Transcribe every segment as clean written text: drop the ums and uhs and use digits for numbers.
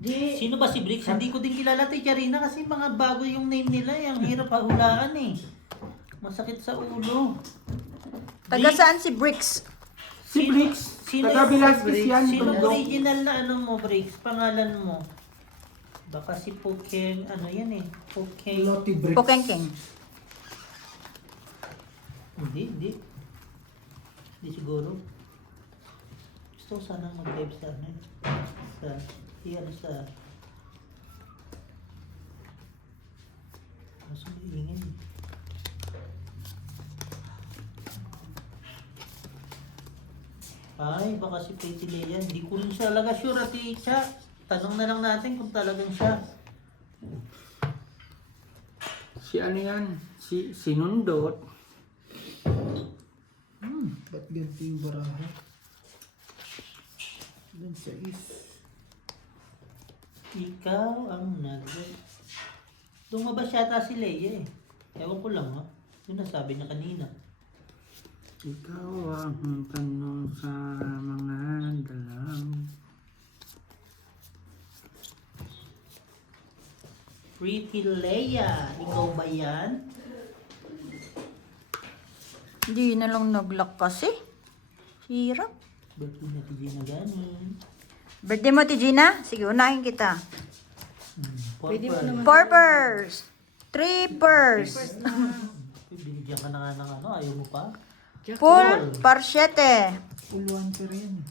Di, Sino ba si Bricks? Hindi ko din kilala Tia Rina kasi mga bago yung name nila. Ang hirap pahulaan eh. Masakit sa ulo. Taga saan si Bricks? Si Bricks. Sino Taga Velasquez yan. Sino Tondo. original na ano mo, Bricks? Pangalan mo? Baka si Pokeng, ano yan eh? Pokeng. Lottie Bricks. Pokengkeng. Hindi. Hindi siguro. Gusto ko sana mag-live sa ano eh. Sa mas maingin eh. Ay, baka si Pretty Leia. Hindi ko rin siya talaga sure, Ate Cha. Tanong na lang natin kung talagang siya. Si ano yan? Si Sinundot. Ba't ganito yung baraha? Doon sa is. Ikaw ang Lumabas yata si Leia eh. Ewan ko lang ha. Yun nasabi na kanina. Ikaw ang tanong sa mga dalang. Pretty Leia. Ikaw ba yan? Hindi na lang nag-lock kasi. Hirap. Ba't mo natigil na ganin? Birthday mo, Tijina? Sige, unahin kita. Pwede mo naman. 4 purse. 3 purse. Binigyan ka na nga ng ano. Ayaw mo pa? Full, par 7. Uluan pa rin.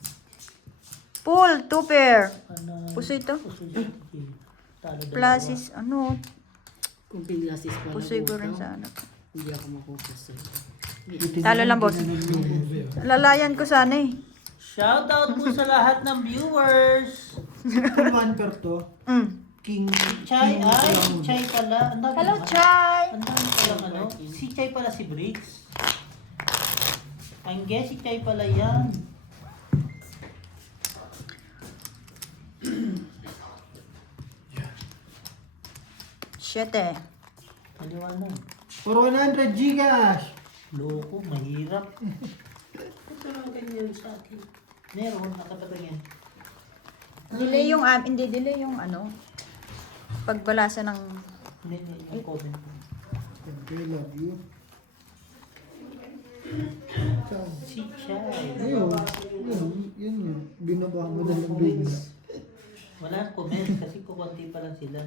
Full, 2 pair. Ano? Puso ito. Puso ito. Talo dalawa. Plasis, ano, Kung pinasis pa pusoy ko rin sa anak. hindi ako makukusa. Talo lang, boss. Lalayan ko sana eh. Shoutout po sa lahat ng viewers. Uluan per to. Mm. King. Chay, King ay, lang. si Chay pala. Ang dami Hello, naman. Chay! Ang dami palang ano. Si Chay pala si Bricks. Ang guess, si Chay pala yan. Siyete. Maliwanag. For 100 gigas. Loko, mahirap. Ito lang ganyan sa akin. Meron, nakatabi yan. Delay yung, hindi delay yung ano, pagbalasa ng, Hindi, yung comment ko. Okay, love you. Si Chay. Yun. Binaba mo na lang bigla. Wala comment kasi kukunti pa lang sila.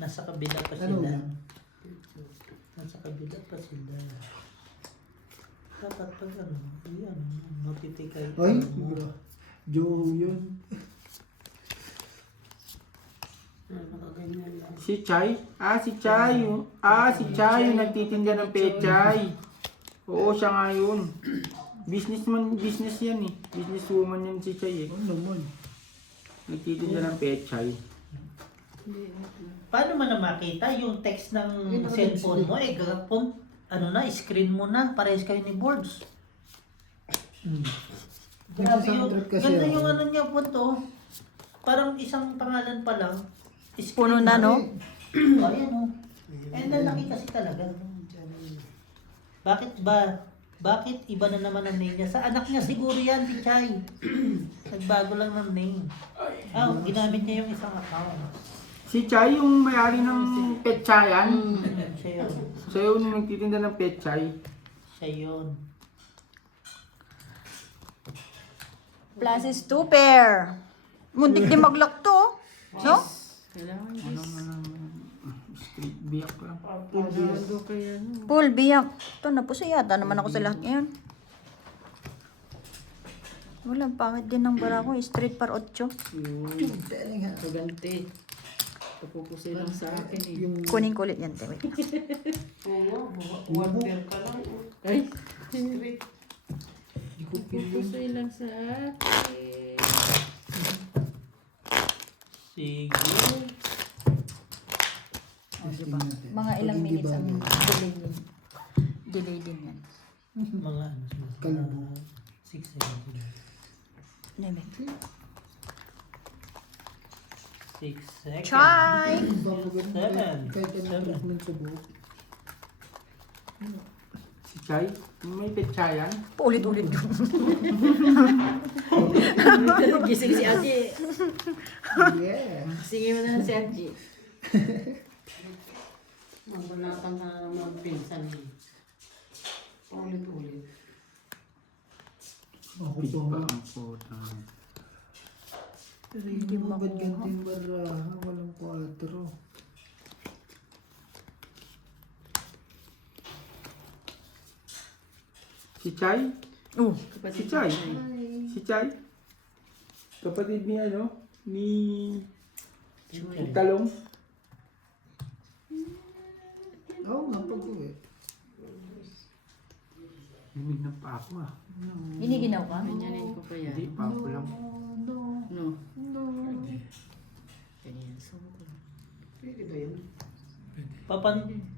Nasa kabila pa Ano sila. yan? Nasa kabila pa sila. Dapat pag ano, yan, notify Ay, mo. Joe yun. Si Chay? Si Chay. Si Chay yung nagtitinda ng pechay. Oo, siya nga yun. Business yan eh. Businesswoman yan si Chay eh. Ano naman? Nagtitinda ng pechay. Paano mo na makita yung text ng cellphone mo? Gagapon, ano na, screen mo na. Parehas kayo ni Boards. Grabe yun. Nagsasoundtrack kasi Ganda ako. yung ano niya po to. Parang isang pangalan pa lang. puno na, no? Ayan o. And lalaki kasi talaga. Bakit ba? Bakit iba na naman ang name niya? Sa anak niya siguro yan, si Chay. Nagbago lang ng name. Ginamit niya yung isang account. Si Chay yung may-ari ng petchayan. Siya yun. So yun yung nagtitinda ng pechay. Siya yun. Plasis 2 pair. Muntik din mag-lock to, no? Kailangan Street biyak lang. Pagbago kaya no. Full, biyak. Ito, napuso yata naman ako sa lahat ngayon. Wala, pangit din ng bara ko. Straight par 8. Yun. Pagante. Papupusin lang sa akin eh. Yung Kunin ko ulit yan, te. Wait. Ay, ikupin yun. papupusin lang sa akin. Sige. Diba? Mga ilang Pag hindi minutes ang ba- delay din. Delay din yan. Mga ano. Kalbo. 6 seconds. Neme. 6 seconds. Try! Bago ganun, Seven. kahit anong treatment sa buhok. Si Chay, yung may petchayan. Paulit-ulit yun. Gising si Aji. Yeah. Gisingin mo na lang si Aji. Magbunatan ka na ng mga pinsan eh. Ulit-ulit. Ako Big po. pa ang puta. Pero hindi mo ba't ganting baraha? Walang 4. Si Chay? Oh, Si Chay? Si Chay? Kapatid ni ano? Ni Talong? Oo nga, pag-uwi. Lumig pa ako ah. iniginaw ka? Ganyanin ko pa yan. Hindi pa ako lang. No. Ganyan. So, Pwede ba yun?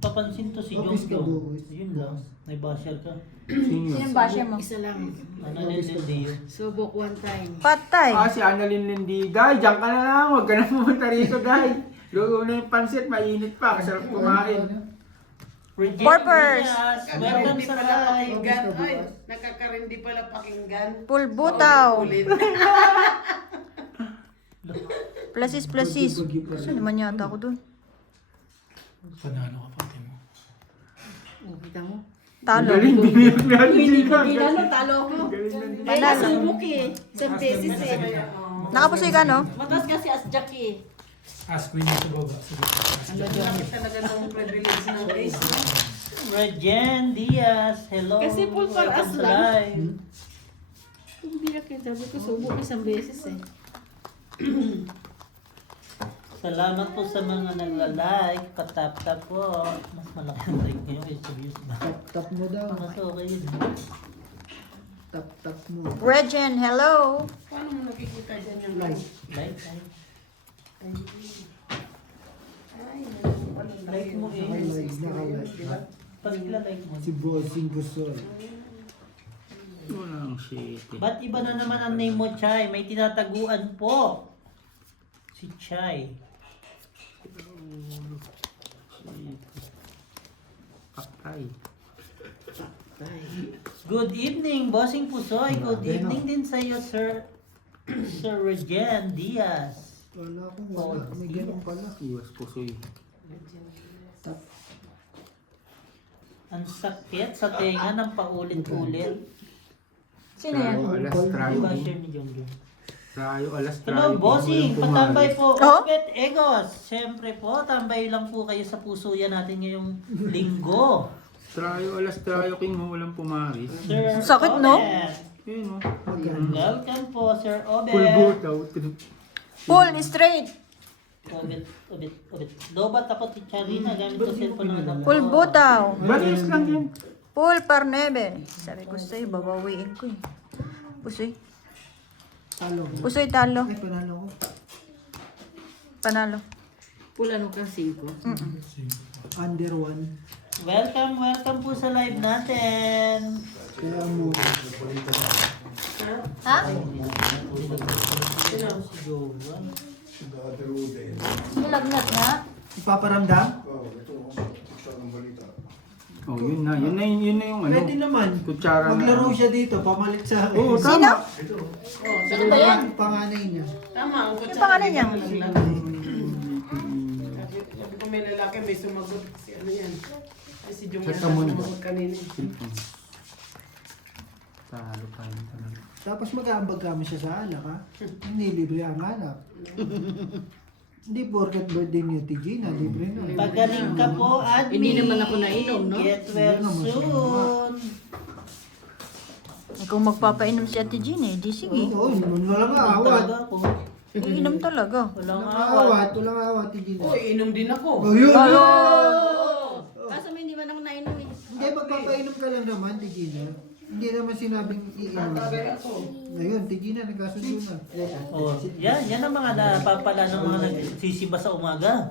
Papansin to si Office ka, Jong. boys. Yun lang. May basher ka. Sino? Sino ba siya mo? isa lang. Ano na yun? Subok one time. Patay. Ah, si Annalyn Lindy. Day, diyan ka na lang. Huwag ka na pumunta rito, Day. Luto na yung pansit. Mainit pa. Kasarap kumain. Regine Purpers. Diaz, welcome Hindi sa pala live. pakinggan. Ay, nakakarindi pala pakinggan. Pulbutaw. Ulit. Plasis. Saan naman yata ako dun? Panalo ka pati mo. Oh, kita mo? Talo. Galing, biniyak natin Hindi si ko ginano, talo ko. Galing Kaya nasubok eh. Isang beses eh. Nakapusoy ka, no? Matas kasi as Jackie. Ask me sa baba. Sige. Ask me. Laki talaga ng privilege ng race. Regine Diaz, hello. Kasi full for Welcome us sa lang. live. Kung biyak yun, sabi ko subok isang beses eh. Salamat po sa mga nagla-like. Patap-tap po. Mas malaki ang like nyo kaysa views ba? Tap mo daw. Mas okay yun. Tap mo. Regine, hello. Paano mo nakikita dyan yung Like. Like. Like mo eh. Naka-like. Naka-like. Pag like mo. Si Bossing Gusol. Walang shit eh. Ba't iba na naman ang name mo, Chay? May tinataguan po. Si Chay. Patay. Good evening, Bossing Pusoy. Good evening din sa iyo, Sir Sir Regine Diaz. Wala akong wala. May ganun pala. Iwas pusoy. Tap. Ang sakit sa tenga ng paulit-ulit. Sino yan? Alas Di trayo. ba share ni Jongjo? Trayo, alas trayo. Hello, Bossing. Walang Patambay pumaris. po. Oh? Obet Egos. Siyempre po, tambay lang po kayo sa puso yan natin ngayong linggo. Trayo, alas trayo, king mo. Walang pumaris. Sir Sakit, no? Obet. Yun o. Welcome po, Sir Obet. Pulbutaw. Full straight. Obet. Lobat ako, Ticharina. Gamit ko cellphone ng anak ko. Pulbutaw. Balis lang yan. Full parnebe. Sabi ko sa'yo, babawiin ko eh. Pusoy. Talo. Pusoy talo. Ay, panalo ko. Panalo. Pula nung kang 5. Under 1. Welcome po sa live natin. Kaya mo. Ha? Sino si Jovan? Nilagnat nga. Ipaparamdam? Oh, yun na. Yun na yung ano. Pwede naman. Kutsara na. Maglaro siya dito, pamalit sa Oo, Sino? tama. Sino ba yan? Ang panganay niya. Tama, ang Yung pangalan niya? Sabi ko may lalaki, may sumagot. Si ano yan? Ay, si Jong Sa na tamon. sumagot kanina. Talo pa yun talaga. Tapos mag-aambag kami siya sa alak, ha? Hindi libre ang alak. Hindi porket birthday niyo, Gina, libre na. Pagaling ka po, admin. Hindi naman ako nainom, no? Get well soon. Eh, kung magpapainom si Ate Jean eh, di sige. Oo, walang Inom awat. talaga ako. Iinom talaga. Walang Walang awat. awat, walang awat, Gina. Uy, inom din ako. Oh, yun! Kaso may hindi man ako nainom eh. Hindi, magpapainom ka lang naman, Gina. Hindi naman sinabing iinom. Ngayon, Gina, nagkasundo na. Oh, yan ang mga napapala ng mga nagsisimba sa umaga.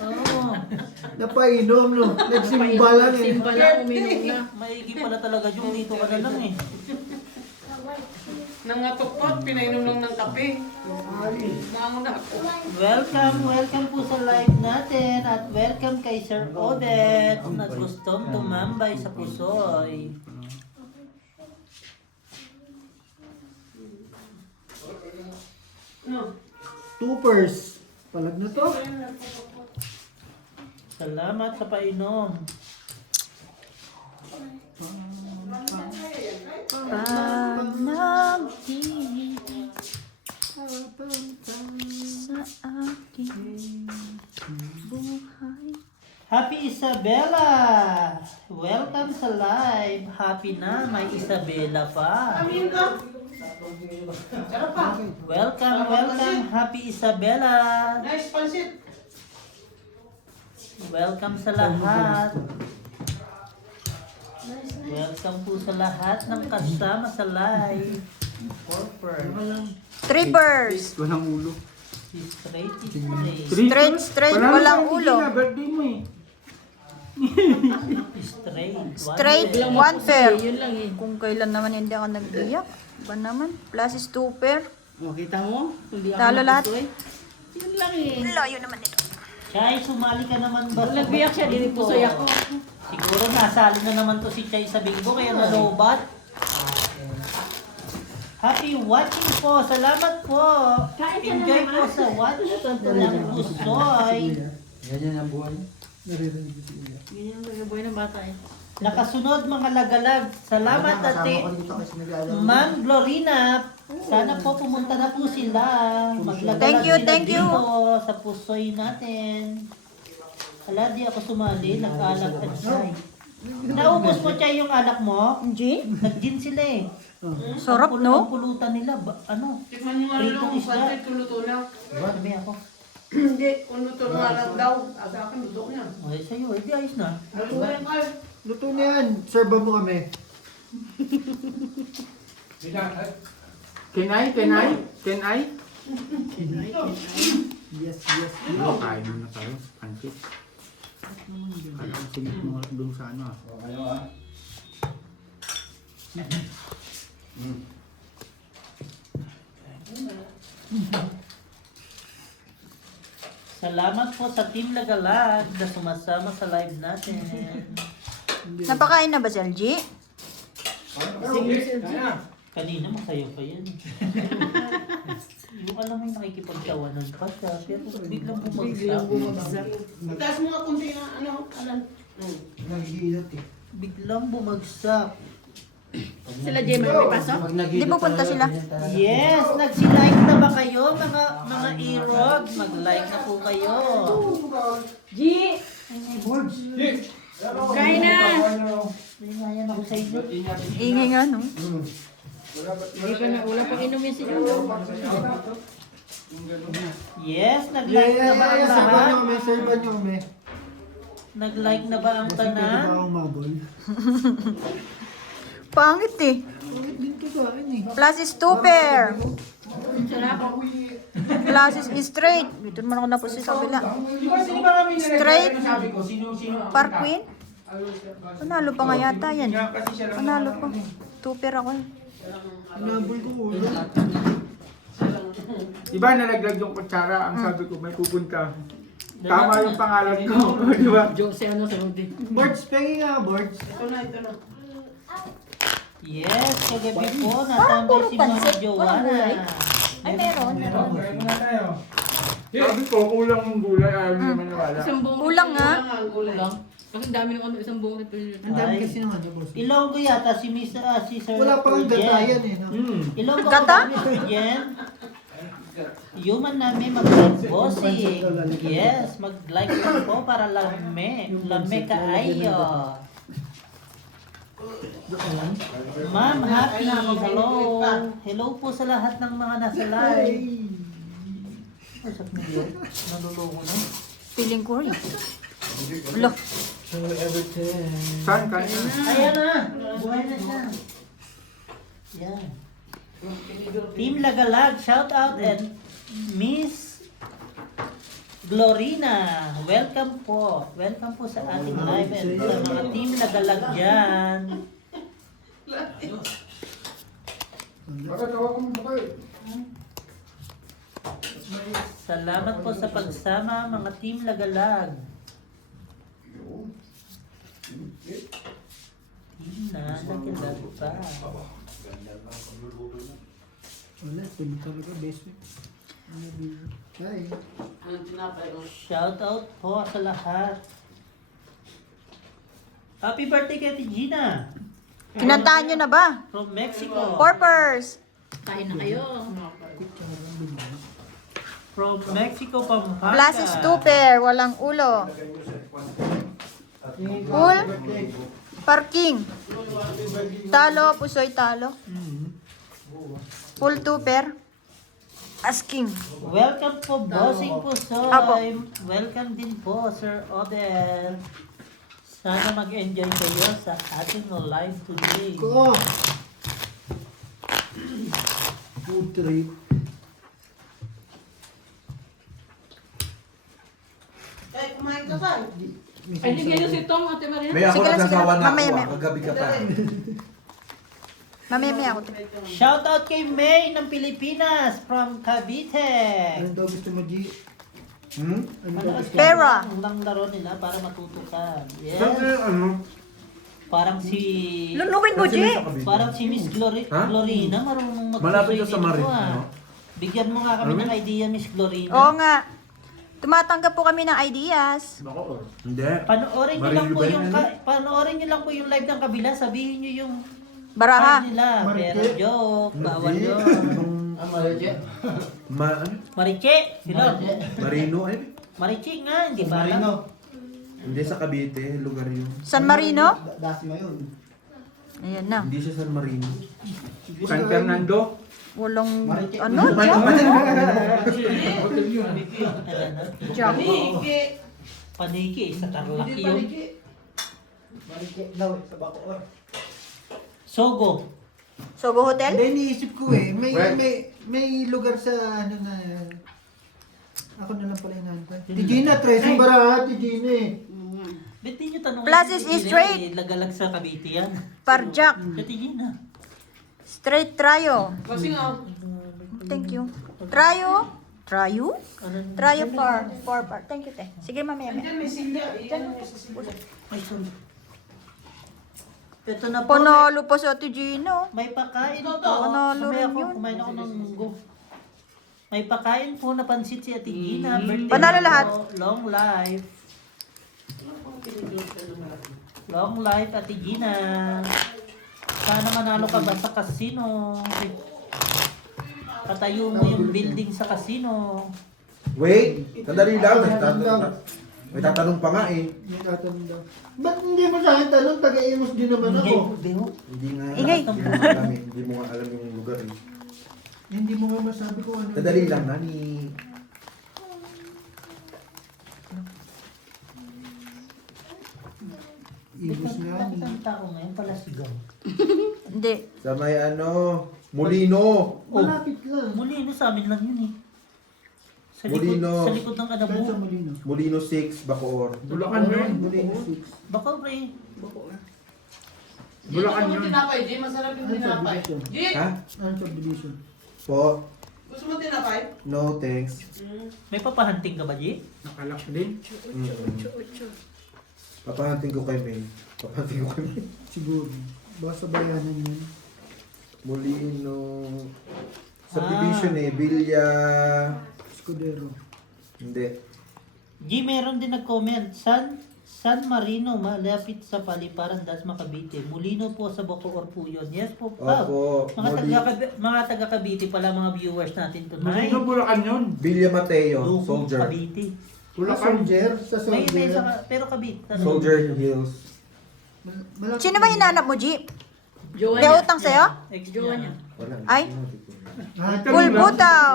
Oo. Napainom, no? Nagsimba lang eh. Simba lang, uminom na. Maigi pala talaga yung dito ka na lang eh. Nangatok pa, pinainom lang ng kape. Mango na ako. Welcome po sa live natin at welcome kay Sir Odette na gustong tumambay sa Pusoy. No. Toopers. Palag na to. Salamat sa painom. Panagtinig sa aking buhay. Happy Isabella! Welcome sa live. Happy na, may Isabella pa. Amin ka. Sarap pa. Welcome. Happy Isabella. Nice pansit. Welcome sa lahat. Welcome po sa lahat ng kasama sa live. Corporate. Trippers. Walang ulo. Straight. Straight, walang ulo. Hindi na, birthday mo eh. Straight, one pair. Yun lang eh. Kung kailan naman hindi ako nag-iyak. Ba naman? Plus is 2 pair. O, kita mo? Hindi ako Talo lahat. napusoy. Yun lang eh. Layo naman ito. Chay, sumali ka naman ba? Nung nagbiyak siya, dinipusoy ako. Siguro nasali na naman to si Chay sa bingo, kaya nalobat. Happy watching po. Salamat po. Enjoy po sa watch ng Pusoy. Ganyan ang buhay. Naririnig ko si Iya. Ganyan ang nagabuhay ng bata eh. Nakasunod mga lagalag. Salamat ate. Ma'am Glorina. Sana po pumunta na po sila. Maglagalag Thank you, sila thank you. dito sa Pusoy natin. Wala, di ako sumali. Nag-alak ka Chay. Naubos mo Chay yung alak mo? G? Nag-gin sila eh. Sarap, Ang no? pulutan nila. Ano? Tikman nyo nga Prito lang isda. kung pansit kung luto na. Sabi ako. Hindi, kung luto na lang daw. Sa akin, luto na. Okay, sa'yo. Hindi, ayos na. Luto na yan kayo. Luto na yan. Serve mo kami. Can I? Yes. Ano, kain muna tayo. Pansit. Kala ko sinip mo doon sa ano ah. Kayo ah. Salamat po sa Team Lagalag na sumasama sa live natin. Napakain na ba si LG? Kanina masaya pa yan. Yung alam mo yung nakikipagtawanan pa siya, pero biglang bumagsak. Taas mo nga kunti na ano, alam. Naghihilat eh. Biglang bumagsak. Sila Jay, may pasok? Di pupunta sila? Yes! Nagsi-like na ba kayo mga e-rods? Mag-like na po kayo. G! Kain na! Lingayan ako sa inyo. Ingay nga, no? Hindi pa na, wala pang inom yan si Jojo. Yes! Nag-like na ba ang Serve lahat? nyo kami. Serve nyo kami. Nag-like na ba ang Kasi pwede ba tanan? akong mabol? Pangit eh. Bakit din to sa akin eh? Plus is 2 pair. Sarap. Plus is straight. Dito naman ako napos sa kabila. Sino ba kami Straight. sabi ko? Sino? Park Queen? Panalo pa nga yata yan. Kasi siya lang. Panalo pa. 2 pair ako eh. Inabol ko ulo. Diba nalaglag yung kutsara? Ang sabi ko, may pupunta. Tama yung pangalan ko. Di ba? Jose ano sa Rudy. Boards, pengi nga boards. Ito na. Yes! Kagabi po, Parang natambay puro si Mama pansit. Walang gulay. Joanna. Ay, meron. Kain muna tayo. Sabi ko, kulang yung gulay. Ayaw niyo naman nawala. Isang buong Kulang nga. Kulang. Kasi ang dami ng ano, isang buong ito. Ang dami kasi naman niya boss. Ilonggo yata si Miss si Sir Wala pa kang Jen. gatayan eh. No? Ilonggo Gata? ba, Mr. Jen? Human namin mag-like bossing. Yes, mag-like lang po para lame. Lame kaayo. Ma'am, happy. Hello. Hello po sa lahat ng mga nasa live. Ay, sak na yun. Naluloko na. Feeling ko rin. Ulo. So everything. Saan ka na? Ayan na. Buhay na siya. Yan. Team Lagalag, shout out and Miss Glorina. Welcome po. Welcome po sa ating live and sa mga Team Lagalag dyan. Bakit tawa mo ba kayo? Salamat po sa pagsama mga Team Lagalag. Team na Lagalag pa. Wala, tulog talaga basement. Ay, Anong tinapay? Oh. Shout out po sa lahat. Happy birthday kay Ate Gina Kinantahan nyo na ba? from Mexico. Porpers! Kain na kayo. From Mexico, Pampanga. Class Stuper, walang ulo. Pool, parking. Talo, pusoy talo. Pool tuper. Asking. Welcome po, Bossing Pusoy. Apo. Welcome din po, Sir Odell. Sana mag-enjoy kayo sa ating live today. ko. Food trip. Eh, kumain ka ba? May Ay, hindi kayo sinasabi. si Tom, Ate Maria. May ako Sige lang, sige nagsasawa lang. na Mamaya, ako. mamaya. Kagabi ka pa. Mamaya ako. Shout out kay May ng Pilipinas from Cavite. Ano daw gusto mo, G? Hmm? Ano daw gusto mo? Pera. Ang laro nila para matuto ka. Yes. Sabi ano? Parang si... Luluwin mo, G! Parang si Miss Ha? Glorina, marunong Malapit ka sa dito, Marin, ah. ano? Bigyan mo nga kami ng idea, Miss Glorina. Oo nga. Tumatanggap po kami ng ideas. Hindi. Panoorin niyo Marin lang po ba yung yan? panoorin niyo lang po yung live ng kabila, sabihin niyo yung Baraha. part nila. Mariche. Pero joke, bawal Hindi. yun. Ang Maria. Ano? Mariche, hello. Marino eh. Mariche nga, hindi ba alam? Hindi sa Cavite, lugar yun. San Marino? Dasi ngayon. Ayan na. Hindi siya San Marino. San Fernando. Walang, Mariche. ano, Jack? Ayan na. Jack. Paniki, sa Tarlac Hindi yun. Paniki. Marike daw sa Bacoor. Sogo. Sogo Hotel? Hindi, iniisip ko eh. Well- May lugar sa ano na... Ako na lang pala inaantay. Tijina, Tres yung Baraha, Tijina eh. Ba't di nyo tanong? Places is straight. Lagalag sa Cavite yan. Parjak. Katigin na. Straight Trayo. Kasi nga, Thank you. Trayo? Trayo? Ano? Trayo par. Thank you, te. Sige, mamaya. andyan may silya. Iyan mo sa silya. Ay, sorry. Ito na po. Panalo pa sa Ate Gino. May pakain po. Panalo Mamaya rin ako, yun. kumain ako ng munggo. May pakain po na pansit si Ate Gina. Birthday Panalo po. lahat. Long life. Long life, Ate Gina. Sana manalo ka ba sa casino? Patayo mo yung building sa casino. Wait! Sandali lang. May tatanong pa nga eh. May tatanong daw. Ba't hindi mo sa akin tanong? Taga-Imus din naman ako. Hindi nga. Ingay. Hindi mo nga alam eh. Hindi mo nga alam yung lugar eh. Hindi mo nga masabi kung ano. Sandali lang, nani. Imus nga. Bakit ang tao ngayon pala sigaw? Hindi. Sa may ano, Molino. Malapit lang. Muli, sa amin lang yun eh. Sa Molino. likod ng Saan sa Adabu. Molino? Molino 6, Bacoor. Bulacan yun. Molino 6. Baka pre. Bulacan Gusto mo yun. tinapay, G? Masarap yung Ano tinapay. subdivision? G, Ha? Ano subdivision? Po? gusto mo tinapay? No, thanks. May papahanting ka ba, G? Nakalak din. Papahanting ko kay May. Papahanting ko kay May. Siguro. Baka sa bayanan yun. Molino. Subdivision eh. Villa. Escudero. Hindi. G, meron din nag-comment. San Marino, malapit sa Paliparan, Dasma, Cavite. Molino po sa Bacoor po yun. Yes po. Opo. Mga taga Cavite pala mga viewers natin tonight. Malino Bulacan yun. Villa Mateo. Lukong Soldier. Cavite. Bulacan. Soldier? Sa May Soldier? pero Cavite. Ano? Soldier Hills. Malapit Sino ba hinanap mo, G? Jowa May niya. utang sa'yo? Jowa niya. Wala. Ay. Ah, Pulbutaw.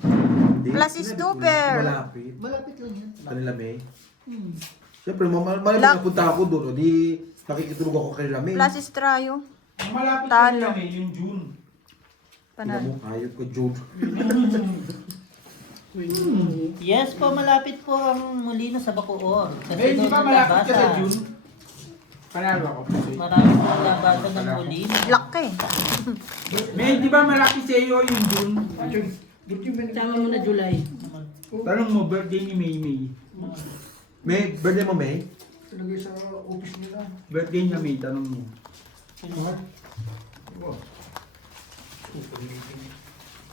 Hindi. Plus is super. Malapit. Malapit lang yan. Kanila May. Hmm. Siyempre, malapit Lak- na punta ako doon. O di, nakikitulog ako kay Lamay. Plasis Trayo. Ang malapit Talo. lang eh, yung June. Panalo. Tingnan mo, ayot ko, Jude. Yes po, malapit po ang Molino sa Bacoor. Kasi Eh, di doon ba ang malapit ka sa labasan. June? Panalo ako. Marami po ang labasan ng Molino. Laki. May, di ba malapit sa iyo yung June? Tama mo na July. Tanong mo, birthday ni May. May, birthday mo, May? Talagay sa office nila. Birthday niya May, tanong mo.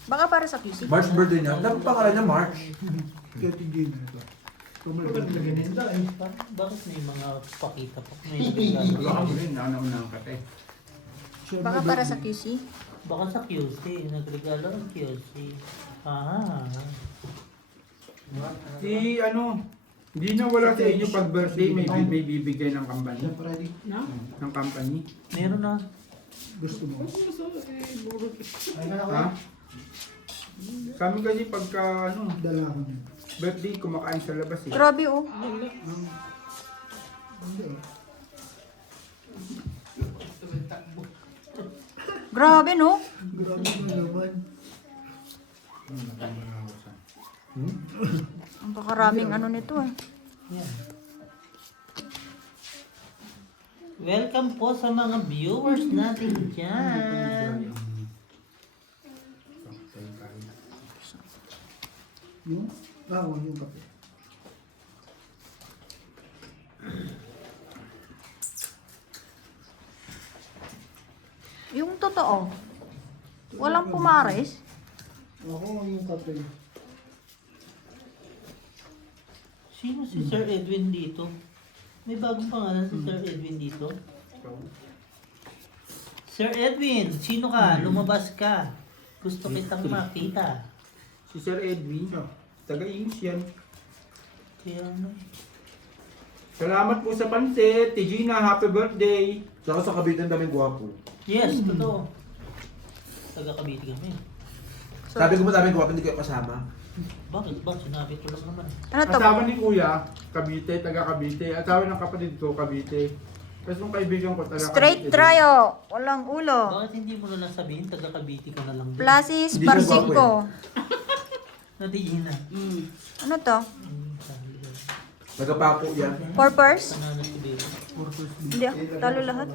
Baka para sa QC. March birthday niya. Dapat pangalan niya March. Kaya Gina ito. Bakit may mga pakita pa? May Baka mo rin, nauna-unang ka tayo. Baka para sa QC. Baka sa QC. Nagregalo ang QC. Ah. Si ano, hindi na wala sa inyo pag birthday, may bibigay ng company. No? Ng company. Meron na. Gusto mo? Ha? Kami kasi pagka ano, Dala ko niya. birthday, kumakain sa labas eh. Grabe oh. Grabe no? Grabe mo naman. Ang kakaraming ano nito eh. Yan. Welcome po sa mga viewers natin dyan. Yung? Yung kape. Yung totoo. Walang pumares. Ako yung kape. Sino si Sir Edwin dito? May bagong pangalan si Sir Edwin dito? Sir Edwin, sino ka? Lumabas ka. Gusto kitang makita. Si Sir Edwin, taga-Imus yan. Kaya ano? Salamat po sa pansit. Tigina, happy birthday. Saka sa Cavite ang daming gwapo. Yes, totoo. Taga-Cavite kami. Sabi ko ba daming gwapo, hindi kayo kasama? Bakit ba? Sinabi ko lang naman. Ano to? Asawa ni Kuya, Cavite, taga Cavite. Asawa ng kapatid ko, Cavite. Tapos yung kaibigan ko, taga Straight Cavite. tryo. Walang ulo. Bakit hindi mo na lang sabihin? Taga-Cavite ka na lang din. Plasis Hindi siya Parsingko. Natigina. Ano to? Nagapako yan. Purpose? Pananas ko dito. Hindi ah. Talo lahat.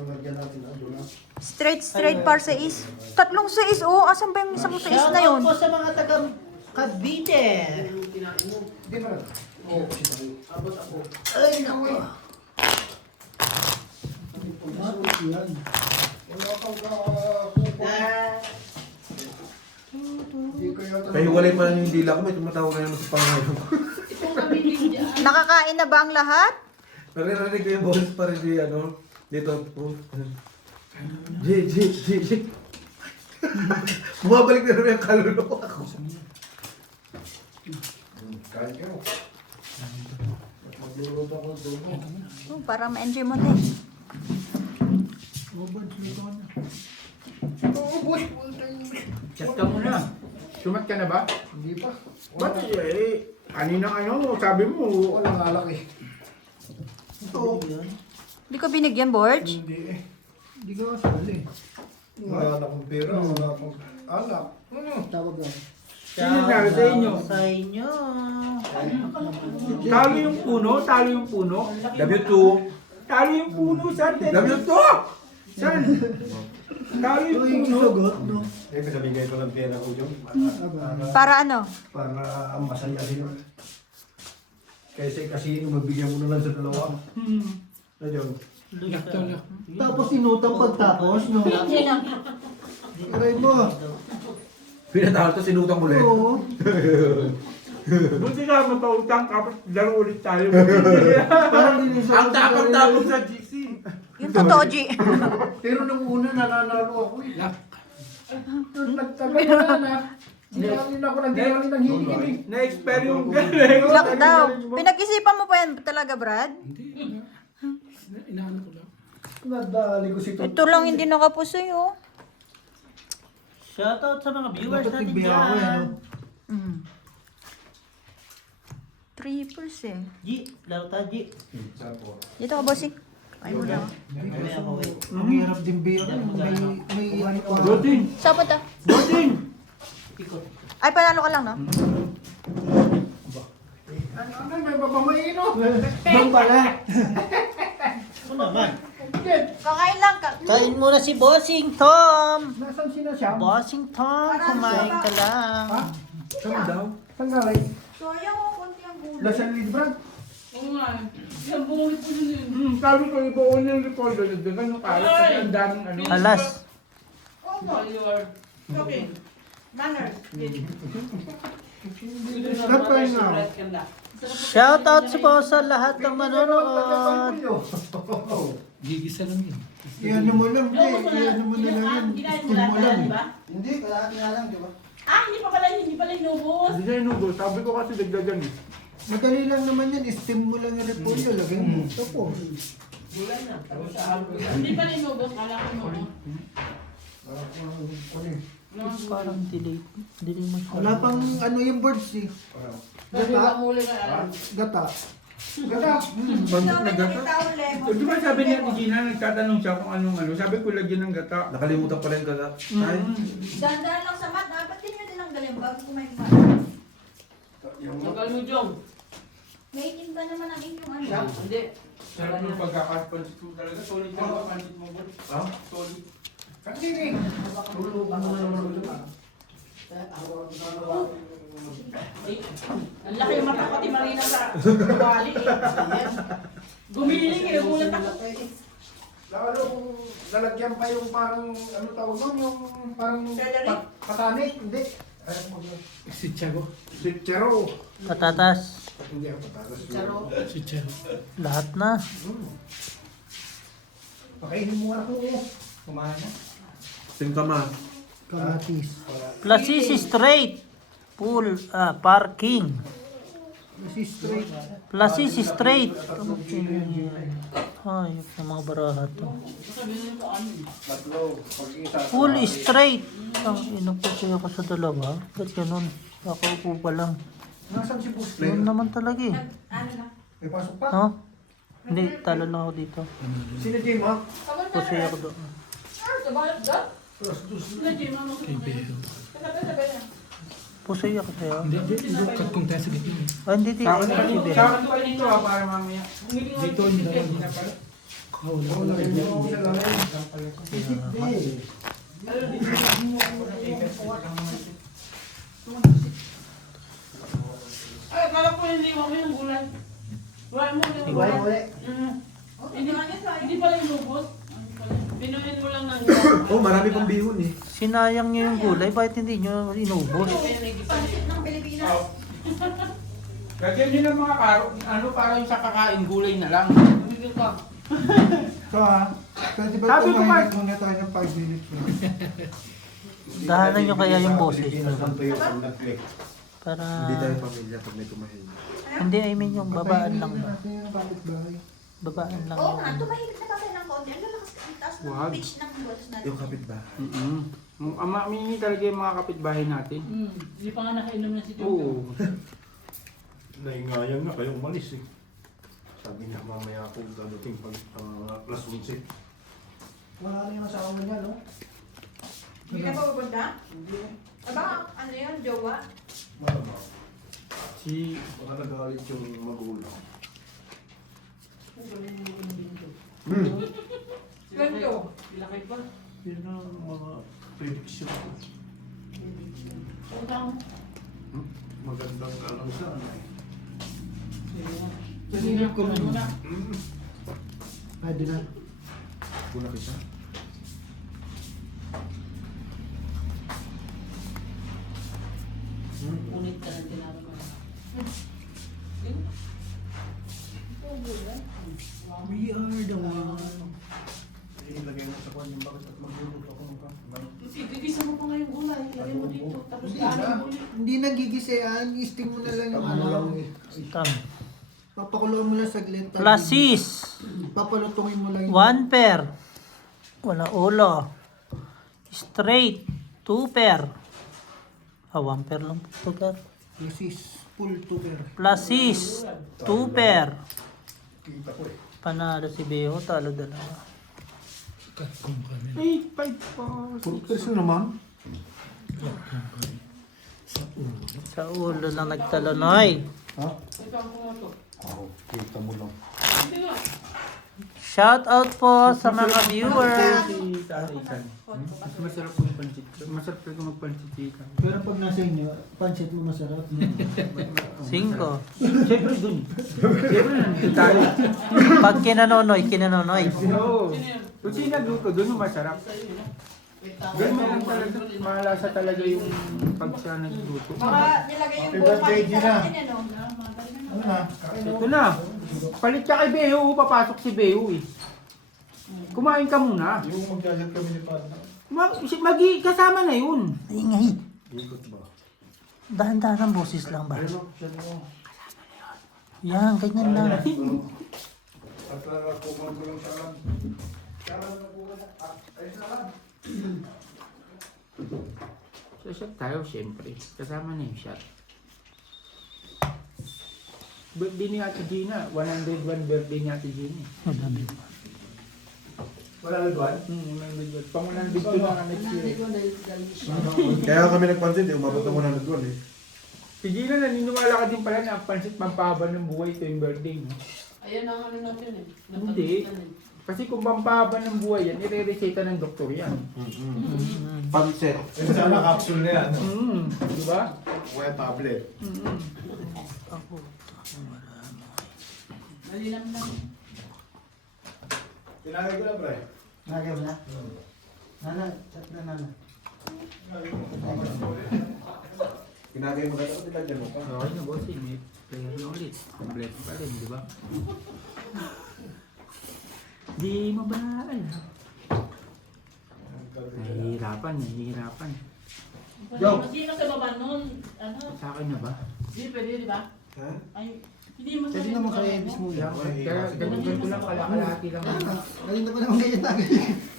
Straight par sa is. Tatlong sa is oh. Asan ba yung isang sa is na yun? Shoutout po sa mga taga-Cavite. Ay, naku. Yan. Pahiwalay pa lang yung dila ko, may tumatawa na naman sa pangalan ko. Itong nabili dyan. Nakakain na ba ang lahat? Naririnig ko yung boses pa rin di ano, dito po. G. Bumabalik na naman yung kaluluwa ko. Oh, para ma-enjoy mo din. Chat ka muna. Sumat ka na ba? Hindi pa. Ba't eh? Kaninang ano, sabi mo. Walang alak eh. Ito. Hindi ko binigyan, Borge. Hindi eh. Hindi ka kasali. Wala na akong pera, wala akong Alak. Tawag lang. Sino nabi sa inyo? Sa inyo. Talo yung puno, talo yung puno. W2. Talo yung puno, saan? W2! Saan? Talo yung Ito yung puno. isugot, no? Eh, pinabigay ko ng pera ko yung Para ano? para masaya sila. Kasi mabigyan mo na lang sa dalawa. Ayun. Tapos inutang pagtapos, no? Aray mo. Pinatawag to, sinutang ulit. Oo. Buti ka, mapautang ka, laro ulit tayo. Parang linisok. Ang tapang-tapang sa GC. Yung totoo, G. Pero nung una, nananalo ako eh. Nung nagtagal na. Dinalin ako ng dinalin ng hilig. Na-expire yung galing. Black daw. Pinag-isipan mo pa yan talaga, Brad? Inaano ko lang. Nadali ko si Toto. Ito lang hindi nakapusoy, oh. Shoutout sa mga viewers Dapat natin tigbihan ako eh, dyan. no? Mm. 3% eh. G, laro tayo G. Dito ka, bossing. Ay mo na. Mamaya ako eh. Ang hirap din biyak. May ano pa. Botin! Saan punta? Botin! Ikot. Ay, panalo ka lang, no? Ano, may babamain, no? Doon pala. Ano naman? Kakain lang ka. Kain muna si Bossing Tom. Nasaan sina siya? Bossing Tom, kumain ka lang. Saan daw? Saan galing? Sayang, oh, konti ang gulo. Lasang Libra? Oo nga. Isang bulit po yun. Sabi ko, ibuon yung recorder, nagdagan yung kalat kasi ang daming ano. Alas. Mayor. Okay. Manners. Kapay nga. Shoutout po sa lahat ng manonood. Gigisa lang yun. Iyan mo lang, di. Iyan mo na lang yan. Kinain mo Steam lahat mo yan, lang. di ba? Hindi, kalahati nga lang, di ba? Ah, hindi pa pala inubos. Hindi na inubo. Sabi ko kasi dagdagan eh. Madali lang naman yan. Steam mo lang yung repolyo. Lagay mo. Ito po. Gulay na. Tapos sa halo. Hindi pala inubos. Kala ko inubos. Parang delay mo siya. Wala pang ano yung birds eh. Gata. Gata. Gata. Bakit na gata? O, di ba sabi niya ni Gina, nagtatanong siya kung anong ano. Sabi ko lagyan ng gata. Nakalimutan pala yung gata. Ay, Dandaan lang sa mat. Dapat din nyo din ang galing bago kumain ka. Tagal mo, Jong. May timba naman ang inyong ano. Hindi. Sarap ng pagkakapansit mo talaga. Solid na ba pansit mo, Bol? ha? Solid. Ang laki yung mata pati Marina sa wali eh. Gumiling eh. Gulat ako. Lalo kung lalagyan pa yung parang ano tawag nun, yung parang Celery? patanik, hindi. Si Tiago. Sitsero. Patatas. Hindi ako patatas. Si Tiago. Lahat na. Pakainin mo ako. Kumain na. Singkama. Kamatis. Plasis straight. Pool, parking. Kasi straight. Plasis straight. Ay, yung mga baraha to. Full straight. Ang inupusin ako sa dalawa. Ba't ganun? Nakaupo pa lang. Nasaan si Boss Yun naman talaga eh. Ano na? May pasok pa. No? Hindi, talo lang ako dito. Sino Jim ha? Pusoy ako doon. Kay Beo. Pusoy ako sa'yo. Hindi, cut kong tayo sa gitna. Ah, hindi, hindi. Sa akin Hindi, hindi. ka dito ha, para mamaya. Dito, hindi na Ay, akala ko hindi mo yung gulay. Wala mo yung Iway gulay. uli. Hindi pala inubos. Pinuhin mo lang ng Oh, marami pang bihon eh. Sinayang niyo yung gulay. Bakit hindi niyo inubos? Pansit ng Pilipinas. Lagyan nyo ng mga karo, ano para yung sa kakain gulay na lang. Bumigil ka. So ha, pwede ba Sabi ko tumahimik muna tayo ng 5 minutes lang? Dahanan niyo kaya yung boses. Para... Hindi tayo pamilya pag may tumahin. Hindi, I mean yung babaan lang ba? Natin yung kapitbahay. Babaan lang. Oo nga, tumahimik na kape ng konti. Ang lalakas ang taas ng Wag. pitch ng botos natin. Yung kapitbahay. Mingi talaga yung mga kapitbahay natin. Hindi pa nga nakainom na si Jong. Oo. Naingayan na kayo umalis eh. Sabi niya mamaya ako dadating pag alas 11. Wala rin yung asawa niya, no? Hindi na pa pupunta? Aba, ano yun, jowa? Malamang. Si... Baka nagalit yung magulang. Ganito. Ilakay pa. Yun ang mga prediction ko. Magandang kalang saan eh. Sinilip ko na. Pwede na. Kuna kita. Unit ka ng tinapay. We are the one. Ilagay mo sa kwan yung bakit at magluluto ako ng kape. Gigisa mo pa nga yung gulay. Lagay mo dito. Tapos Hindi kanin na. mo ulit. Hindi nagigisa yan. I-steam mo na lang yung ano. Tam. Papakuloan mo lang saglit. Plasis. Papalutungin mo lang yung... 1 pair. Wala ulo. Straight. 2 pair. 1 pair lang po pair. Plasis. Full to pair. Plasis. 2 pair. Kita ko eh. Panalo si Beo. Talo dalawa. Cut kong kami. 8-5 pa. Kasi naman. Sa ulo lang nagtalonoy. Ha? Ito ang pumoto. Oo, kita mo lang. Hindi nga. Shout out po sa mga viewers. Si Tatay Ikan. Mas masarap po yung pansit. Masarap talaga magpansit si Ikan. Pero pag nasa inyo, pancit mo masarap. 5. Siyempre dun. Siyempre nandito tayo. Pag kinanonoy, kinanonoy. Oo. Kung sino nagluto, dun yung masarap. Ganun talaga. Malasa talaga yung pag siya nagluto. Baka nilagay yung Happy bukas birthday, sa Gina. atin, ano? Ano na? Kakain mo? Ito na. Palit ka kay Beo. Papasok si Beo eh. Kumain ka muna. Yung mag-judge kami ni Padma. Kasama na yun. Ingay. Ikot ba? Dahan-dahan ang boses lang ba? Ayun o, siya mo. Yan, ganyan lang. At kukuhan ko lang siya lang. Siya lang na kukuhan. Ayos na lang. So shot tayo syempre. Kasama na yung shot. Birthday ni Ate Gina. 101 birthday ni Ate Gina. Wala na doon? 101. Pang 102 na next year. Kaya kami nagpansin, di umabot ng 100 doon eh. Si Gina, naniniwala ka din pala na ang pansit pampahaba ng buhay ito yung birthday mo. Ayan ang ano natin eh. Hindi. Kasi kung pampahaba ng buhay yan, ire-reseta ng doktor yan. Panset. Eh, sana capsule na yan. Diba? Kaya tablet. Malinam lang. Tinagay ko na, pre. Nagaw na? Nana, chat na nana. Kinagay mo na ito, nilagyan mo pa. Okay na boss, may player na ulit. Kompleto pa rin, di ba? Di mo ba alam? Nahihirapan. Yo! Hindi mo sa baba nun. Ano? Sa akin na ba? Hindi pwede, di ba? Ha? Ay, hindi mo Kasi naman kaya ibis mo lang. Kaya ganito lang, kalahati lang. Kanina pa naman ganyan tagay.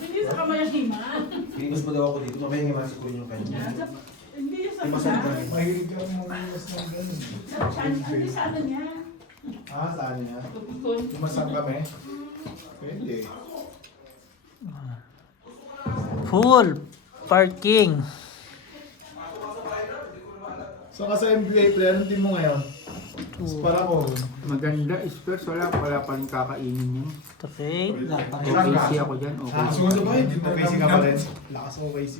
Hindi sa kamayahiman. Pinigos mo daw ako dito, mamahingi masik ko yung kanya. Hindi sa Di masarap ka rin. Mahilig ka mga iwas ng ganun. Hindi sa ano niya. Ah, saan niya? Tupikon. Lumasang kami? Pwede. Full parking. So ka sa NBA player, anong team mo ngayon? Para ko. Maganda, Spurs, wala pa rin kakainin yan. Okay. OKC ako dyan, Sumunod ba yun? OKC. OKC ka pa rin. Lakas mo OKC.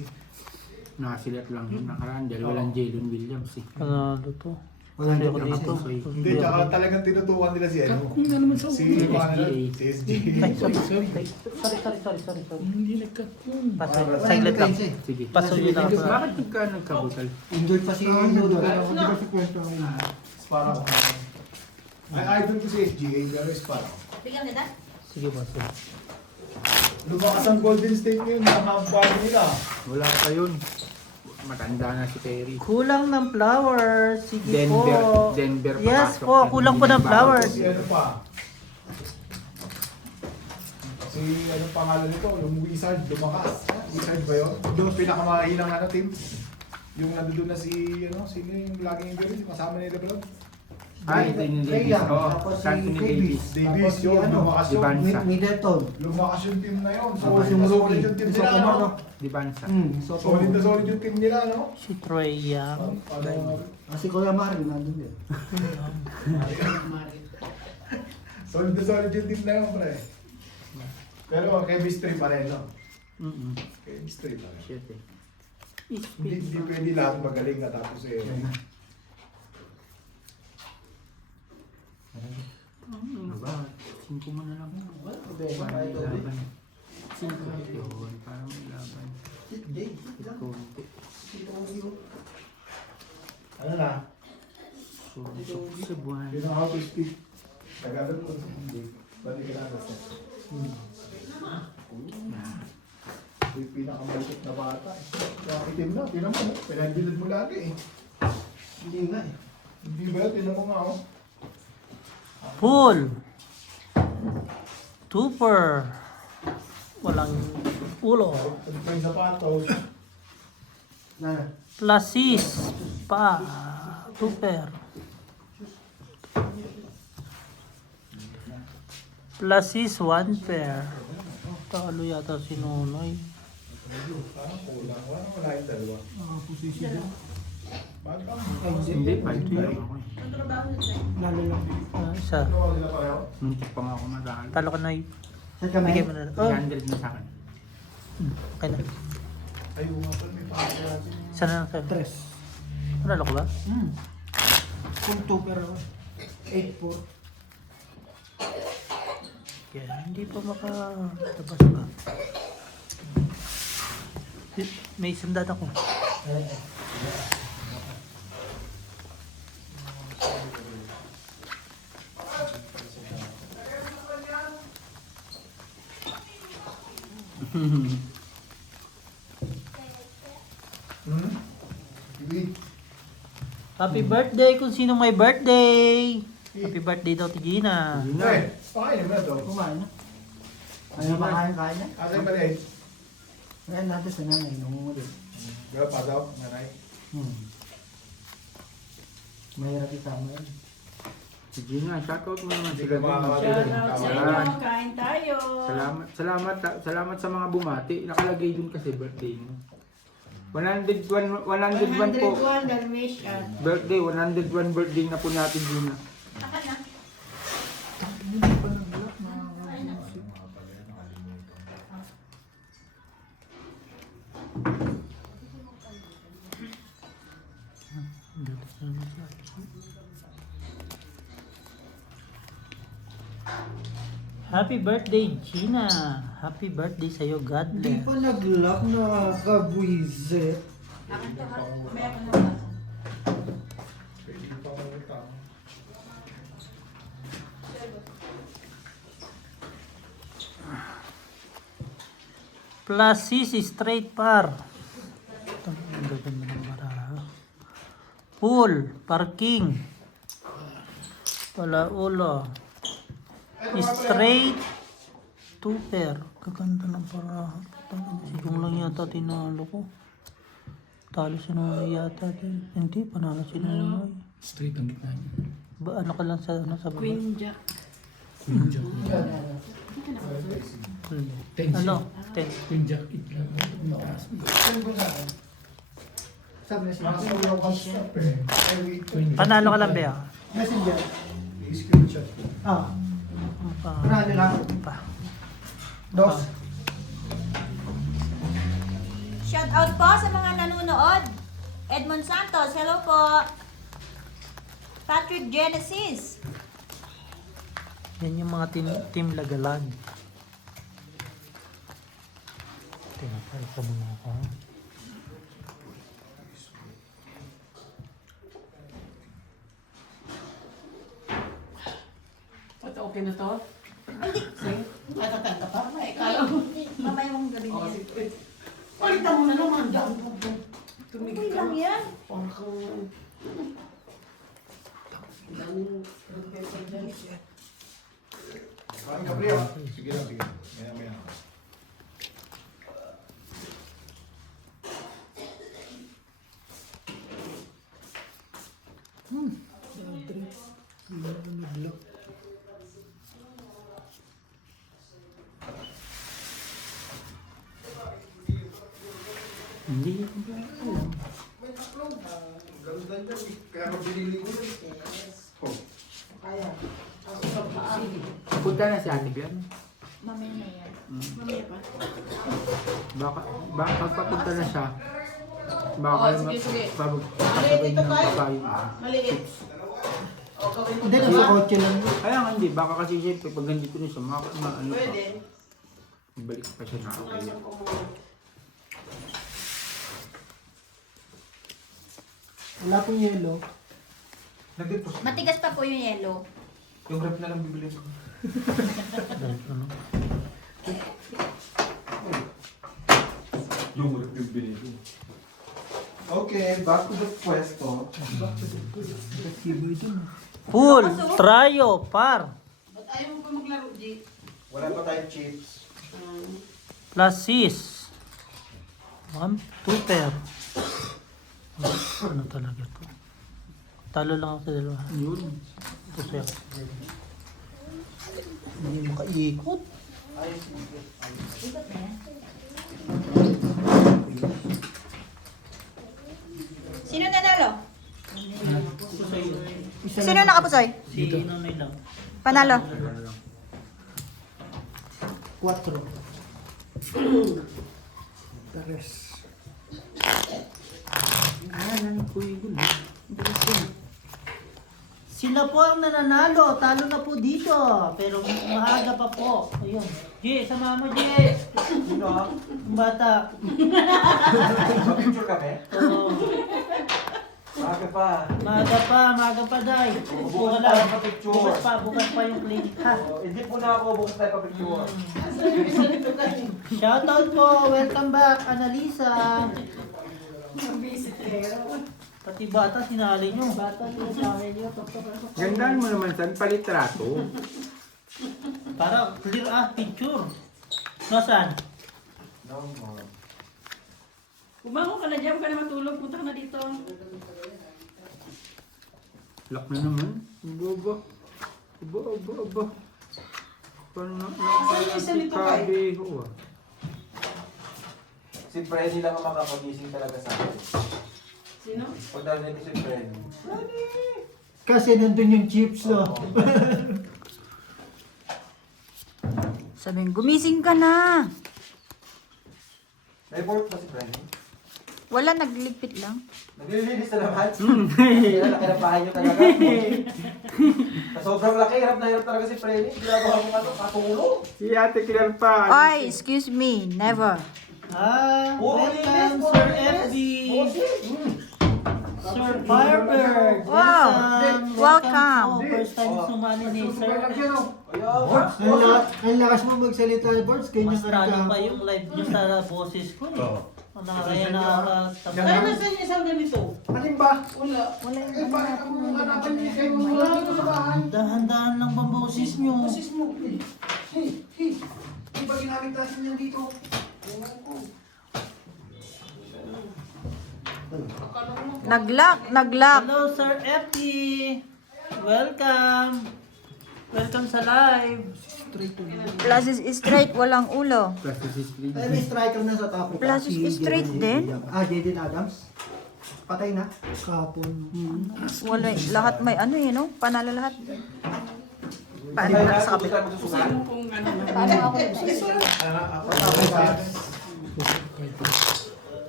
Nakasilat lang yun, nakaraan dahil walang Jalen Williams eh. Ano to? Wala Hindi na ako dito. Hindi, tsaka talagang tinutukan nila si ano. Kung na naman sa Si ulo. Si SG. Ay, sorry. Hindi nagkatun. Paso, saglit lang. Sige. Paso yun lang. Bakit nagkabutal? Enjoy pa si Nudo. Hindi pa si Kwento ang ina. Spara ko. May idol ko si SG, pero Spara ko. Bigyan kita? Sige boss. Lumakas ang Golden State ngayon, nakahamba nila. Wala pa yun. Matanda na si Terry. Kulang ng flowers. Sige Denver po. Yes papasok po, na. kulang po ng flowers. Si ano pa? Si anong pangalan nito? Yung Wizard, lumakas. Wizard ba yun? Yung pinakamahinang ano team? Yung nandun na si, ano, sino yung laging injury? Kasama ni LeBron? Ay, Anthony Ray Davis. Young, Oo, tapos si Anthony Davis. Davis. Davis Tapos si yun, ano, lumakas yun. Dibansa. Middleton. Lumakas yung team na yun. Tapos Solid yung na solid rookie. yung team Isa nila, pa ano? ano? Di Bansa. So, Solid na solid yung team nila, no? Si Troy Young. Kasi Kuya Mario nandun din. Solid na solid yung team na yun, pre. Pero chemistry pa rin, no? Chemistry pa rin. Shit eh. Hindi pwede lahat magaling na tapos eh. Ano ba? 5 mo na lang. Hindi, Para may ito. laban. 5 yun. Para may laban. Konti. Ano na? Sumusok sa buwan. You know how to speak Tagalog ko. Hindi. Bali ka na sa yung pinakamalikot na bata. Kaya itim na, tinan mo. Pinagbilid mo lagi eh. Hindi nga eh. Hindi ba yun? Tinan mo nga oh. Full. Tupper. Walang ulo. Ano pa yung sapatos? Nana. Plasis pa. Tupper. Plasis 1 pair. Talo yata si Nonoy. Parang kulang. Wala yung dalawa. Bakit ang Hindi, 5 lang ako eh. Ang trabaho nila. Lalo lang. Isa. dalawa sila pareho? Nuntik pa nga ako matalo. Talo ka na yun. Saan ka Bigay may? mo na. Oh, 300 na sa akin. okay na. Ay, umapal may pakita natin. Sana lang sa'yo. Tres. Nalalo ko ba? Kung Tupper ako. 8-4. Yan, hindi pa makalabas ba? May sandat ako. Happy birthday kung sino may birthday. Happy birthday daw ti Gina. Hey, pakainin mo na to. Kumain na. Ano ba kain na? Asa yung maliit? Ngayon natin sa nanay, nangunguli. Pero pa daw, nanay. Mahirap isama yun. Si Gina, shoutout mo naman Hindi sila. ka makakawala. Shoutout sa inyo, kain tayo. Salamat sa mga bumati. Nakalagay dun kasi birthday mo. 101 po. 101 Dalmatian. Birthday, 101 birthday na po natin, Gina. Happy birthday, Gina. Happy birthday sa'yo, God Hindi bless. pa nag-lock na kabwisit. Hindi pa mamunta. Plus CC straight par. Ito, ang gaganda ng baraha. Pool, parking. Palaula. Straight two pair. Gaganda ng baraha. Sigong lang yata tinalo ko. Talo si Noy yata din. Hindi, panalo si Noy. Straight ang gitna niya. Ba, ano ka lang sa, sa baba? Queen Jack. Queen Jack. Ten Ano? siya. 10. Queen Jack itla. Mataas. Sabi na siya. Nasa yung concept eh. Ay, wait. Queen Jack. Panalo ka lang ba? Messenger. I-screenshot ko. Ah, marami lang. Dos. Shout out po sa mga nanonood. Edmond Santos, hello po. Patrick Genesis. Yan yung mga team Lagalag. Tinapay ko muna ako. Ito okay na to? Hindi. Ay, kakanta pa. May kala mo. Mamaya mong gabi Oh, niya. sige. Palitan mo na naman. Tumigil Okay ka. lang yan. Parang kang... Daming professor dyan. Kain ka, Priya. Sige lang, sige. Maya. Hindi ko ba alam. Kaya ako binili ko rin. Kaya. Ako sa paan. Punta na si Ate Glenn. Mamaya na yan. Mamaya pa. Baka pagpapunta na siya. Baka Oo, sige. sabay Dito ng tayo. babae. Maliit. O, gawin mo. Hindi, nasa kotse lang. Kaya nga hindi, baka kasi siyempre pag nandito na siya, ano pa, Pwede. balik pa siya na okay. Alam ko muna. Wala pong yellow. Nag-deposit. Matigas pa po yung yellow. Yung rep na lang bibili ko. Ano? Yung rep yung binili ko. Okay, back to the pwesto. Kiboy dun. Pool, trio, par. Ba't ayaw mo pa maglaro, G? Wala pa tayong chips. Plus sis. 1, 2 pair. Ano talaga to? Talo lang ako sa dalawa. Yun. Ito sa'yo. Hindi makaikot. Ikot na yan. Sino nanalo? Sino nakapusoy? Si Nonoy lang. Panalo. 4. Tares. Sila po ang nananalo. Talo na po dito. Pero maaga pa po. Ayun. G, sama mo, G. Sino? Ang bata. Picture kami? Oo. Maaga pa. Maaga pa, Day. Upo ka lang. Picture. Bukas pa yung clinic, ha? Hindi po na ako bukas tayo pa-picture. Shoutout po. Welcome back, Annalisa. Pati bata, sinali nyo. Gandaan mo naman san palitrato. Para clear picture. Nasaan? Bumangon ka na dyan, ka na matulog, punta ka na dito. Lock na naman. Aba. Paano na Saan isa nito kay? kabiho ah. Si Freddy lang ang makakagising talaga sa akin. Sino? Pag narinig si Freddy. Kasi nandun yung chips, no? Sabihin, gumising ka na. May work ba si Freddy? Wala, nagligpit lang. Naglilinis na naman. Kaya laki ng bahay niyo talaga. Sa sobrang laki, hirap na hirap talaga si Freddy. Ginagawa mo katulong. Si Ate Claire pa. Ay, excuse me, never. Welcome, Sir FB. Sir Firebird. Wow. Welcome. po. First time sumali ni Sir. Ang lakas mo magsalita, Boards. Kanya Mas ka rin talo pa ka. yung live nyo sa boses ko eh. Kaya Ay, nakakatawa. nasaan yung isang ganito? Alin ba? Wala. Eh, bakit ako hanapan niyo kayo? Wala dito sa bahay. Dahan-dahan lang bang boses nyo? Sis mo. Hey. Di ba ginamit natin yan dito? Ewan ko. Naglock. Hello, Sir FB. Welcome. Welcome sa live. Plus is straight, walang ulo. Ay, may striker na sa top. Plus is straight din. Jaden Adams. Patay na. Kapon. Wala, lahat may ano yun, no? Panalo lahat. Paano ka sa kapit? Sino kung ano?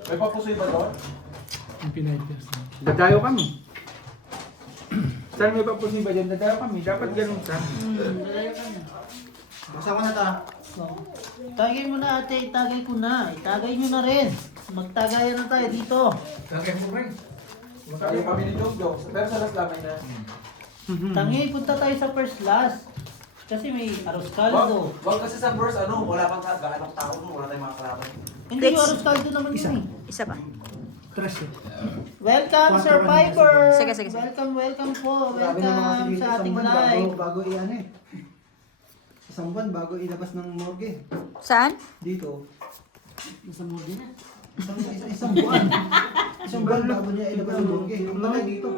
May papusoy ba doon? Yung pinaypas na. Dadayo kami. Saan may papusiba dyan? Dadayo kami. Dapat ganun sa. Basta ko na ta. Tagay mo na ate, itagay ko na. Itagay nyo na rin. Magtagayan na tayo dito. Tagay mo rin. Tayo kami ni Jog. Pero sa last lamay na. Tangi, punta tayo sa first last. Kasi may arroz caldo. Wag kasi sa verse, wala pang gaanong tao mo, wala tayong mga kalaban. Hindi, yung arroz caldo naman yun eh. Isa pa. Trash eh. Welcome, Sir Piper! Sige. Welcome po. Grabe na mga Welcome sige, sa ating isang buwan live. bago i-ano eh. Isang buwan bago ilabas ng morgue. Saan? Dito. Isang morgue na. Isang buwan. Isang buwan bago niya ilabas ng morgue. Yung mga dito.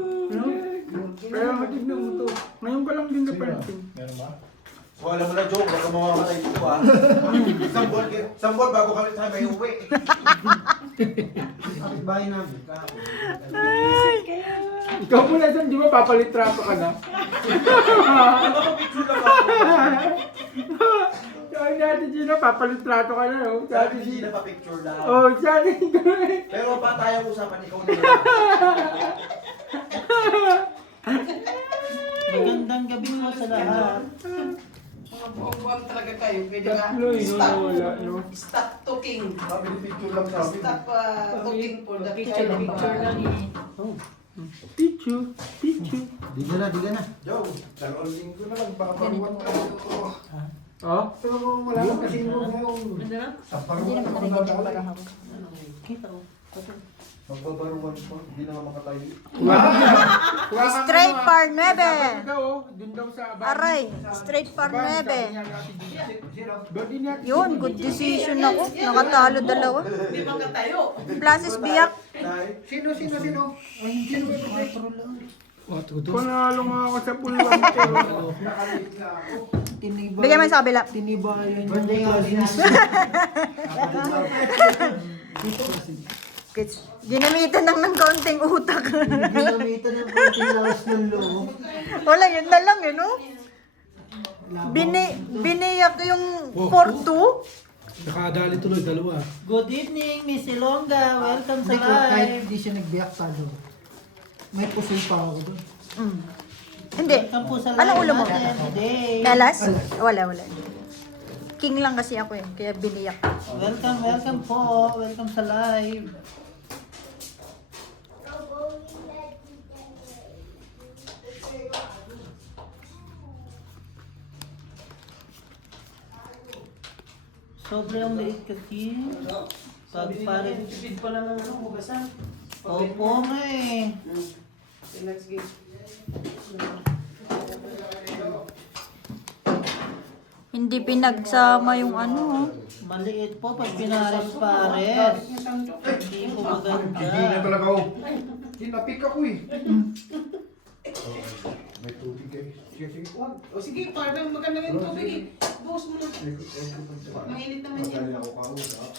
Pero matignan mo to. Ngayon ka lang din naparating. Meron ba? So alam mo na, Jog, baka mamamatay dito Isang buwan bago kami tayo may uwi. Kapit bahay namin. Ikaw muna saan, di ba papalitrato ka na? Picture lang ako. Sabi natin Gina, papalitrato ka na, no? Sabi ni Gina pa picture lang. Oh, sabi ko Pero pa tayo usapan, ikaw nila. Magandang gabi mo sa lahat. Mga buong-buong talaga kayo. Pwede ba? Tatlo eh, no? Nawala, no? Stop talking. Sabi ni picture lang sabi. Stop talking for the Picture lang eh. Pichu. Di ka na. Jog, dalawang linggo na lang, baka paruwan ka. Oh? Pero wala kang kasi mo ngayon. Ano na? Sa paruwan ako nadadala. Kita ko. Magpaparuwan ko, hindi naman makatayo. Straight par 9. Ikaw, oh. Dun daw sa abang. Aray, straight par 9. Doon din yan. Yun, good decision ako. Nakatalo dalawa. Di ba katayo? Plus is biyak. Sino? Ay, sino ba ito? Panalo nga ako sa pulwang pero. Tinibay. Bigyan mo yung sa kabila. Tinibayan yung cousins. Kids, ginamitan lang ng kaunting utak. Ginamitan ng konting lakas ng loob. Wala, yun na lang eh, no? Biniyak yung 4-2. Nakadali tuloy, dalawa. Good evening, Miss Ilongga. Welcome sa Hindi ko, kahit live. hindi siya nagbiyak talo. May pusoy pa ako doon. Hindi. Welcome po sa Anong ulo mo? natin today. Melas? Wala. King lang kasi ako eh, kaya biniyak. Welcome po. Welcome sa live. Sobrang liit kasi. Pag parang... Tipid pa lang ng hugasan. Opo nga eh. Let's go. Hindi pinagsama yung ano. Maliit po pag pinares-pares. Hindi po Hindi na maganda. talaga ako. Hinapik ako eh. May tubig kayo. Sige. O sige, parang maganda yung tubig eh. Buhos mo lang. Mainit naman yan. Madali ako kausap.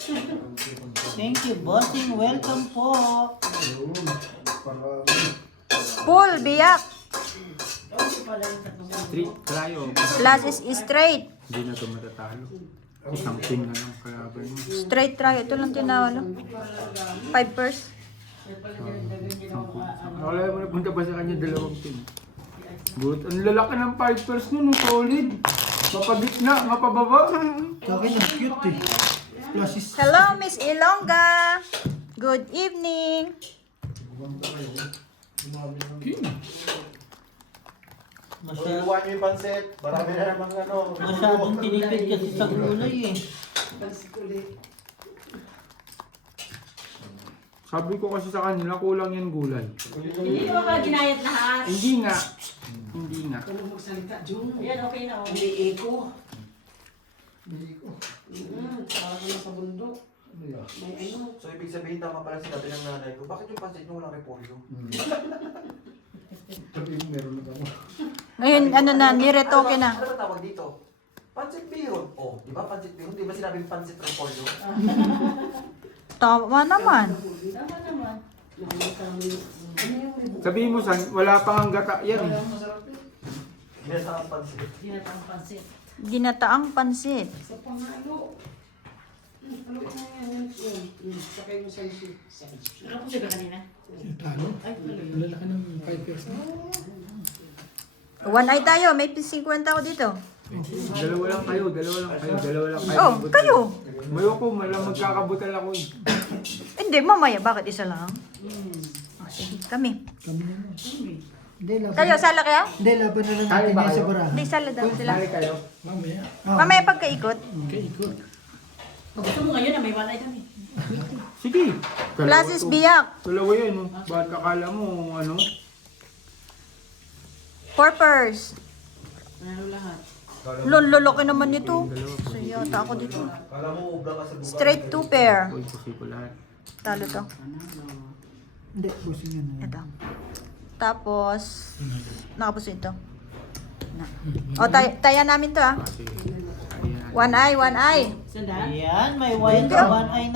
Thank you, bossing. Welcome po. Ayun. Para... Full, biyak. Street tayo. Plus is straight. Hindi na ito matatalo. Isang pin na lang kalaban mo. Straight try. Ito lang tinawala. 5 first. Wala mo napunta ba sa kanya 2 pin? Good. Ang lalaki ng 5 nun, solid. Mapagitna, mapababa. Sa akin ang cute eh. Plus is... Hello, Miss Ilongga. Good evening. Iwan nyo yung pansit. Marami na naman ano. Masyadong tinipid kasi sa gulay eh. Sabi ko kasi sa kanila, kulang yan gulay. Hindi naman pala ginayat lahat. Hindi nga. Hindi nga. Kung magsalita, Jung. Ayan, okay na. Okay. May echo. Parang na sa bundok. May ano. So ibig sabihin tama pala sinabi ng nanay ko, bakit yung pansit nyo walang repolyo? Sabi mo meron na ako. Ngayon, ano na, niretoke na. Ano ba tawag dito? Pansit bihon. Oh, di ba pansit bihon? Di ba sinabing pansit repolyo? Tama naman. Tama naman. Sabihin mo, San, wala pang ang gata yan eh. Ginasang pansit. Ginatang pansit. Ginataang pansit. Sa pangalo. Haluin mo yan. Sakay mo sa issue. Ano ko siya kanina? Talo. Ay, tuloy. Lalaki ng 5 years na. One eye tayo. May 50 ako dito. Dalawa lang kayo. Oh, kayo. Mayoko, malang magkakabutal ako eh. Hindi, mamaya. Bakit isa lang? Sige, kami. Kami na lang. Hindi, laban. Kayo, sala kaya? Hindi, laban na lang Kaya natin ba yan sa kayo? barahan. Hindi, sala daw sila. Kaya kayo. Mamaya. Mamaya pagkaikot. Okay, ikot. Pag gusto mo ngayon na may walay kami. Sige. Plus is biyak. Dalawa yan oh. Bakit kakala mo ano? Purpose. Ano lahat? Lololoki naman nito. So, yata ako dito. Kala mo ubra ka sa buka. Straight 2 pair. Uy, kasi ko lahat. Talo to. Hindi, busing yan. Ito. Tapos, nakapuso ito. Na. O, taya namin to ah. Kasi, ayan. One eye. Sandaan? Ayan, may white one eye na.